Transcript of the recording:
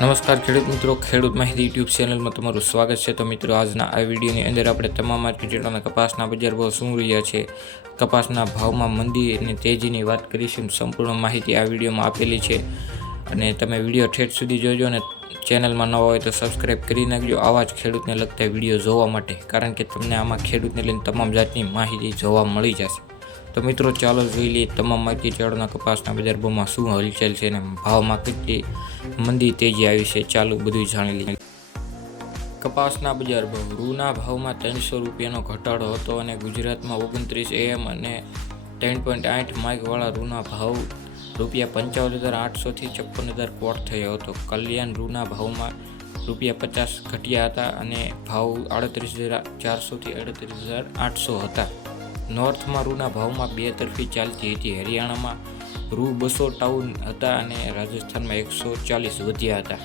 નમસ્કાર ખેડૂત મિત્રો, ખેડૂત માહિતી યુટ્યુબ ચેનલમાં તમારું સ્વાગત છે। તો મિત્રો, આજના આ વિડીયોની અંદર આપણે તમામ માર્કેટ યાર્ડના કપાસના બજાર ભાવ શું રહ્યા છે, કપાસના ભાવમાં મંદી અને તેજીની વાત કરીશું। સંપૂર્ણ માહિતી આ વિડીયોમાં આપેલી છે અને તમે વિડીયો ઠેઠ સુધી જોજો અને ચેનલમાં નવા હોય તો સબસ્ક્રાઈબ કરી નાખજો આવા જ ખેડૂતને લગતા વિડીયો જોવા માટે, કારણ કે તમને આમાં ખેડૂતને લઈને તમામ જાતની માહિતી જોવા મળી જશે। તો મિત્રો, ચાલો જોઈ લઈએ તમામ માર્કેટ યાર્ડના કપાસના બજાર ભાવમાં શું હલચલ છે અને ભાવમાં કેટલી મંદી તેજી આવી છે, ચાલો બધું જાણી લઈએ। કપાસના બજાર ભાવ: રૂના ભાવમાં 300 રૂપિયાનો ઘટાડો હતો અને ગુજરાતમાં 29 AM અને 3.8 માઇકવાળા રૂના ભાવ ₹55,800 થી 56,000 કોટ થયો હતો। કલ્યાણ રૂના ભાવમાં ₹50 ઘટ્યા હતા અને ભાવ 38,400 થી 38,800 હતા। નોર્થમાં રૂના ભાવમાં બે તરફી ચાલતી હતી। હરિયાણામાં ₹200 ટાઉન હતા અને રાજસ્થાનમાં 140 વધ્યા હતા।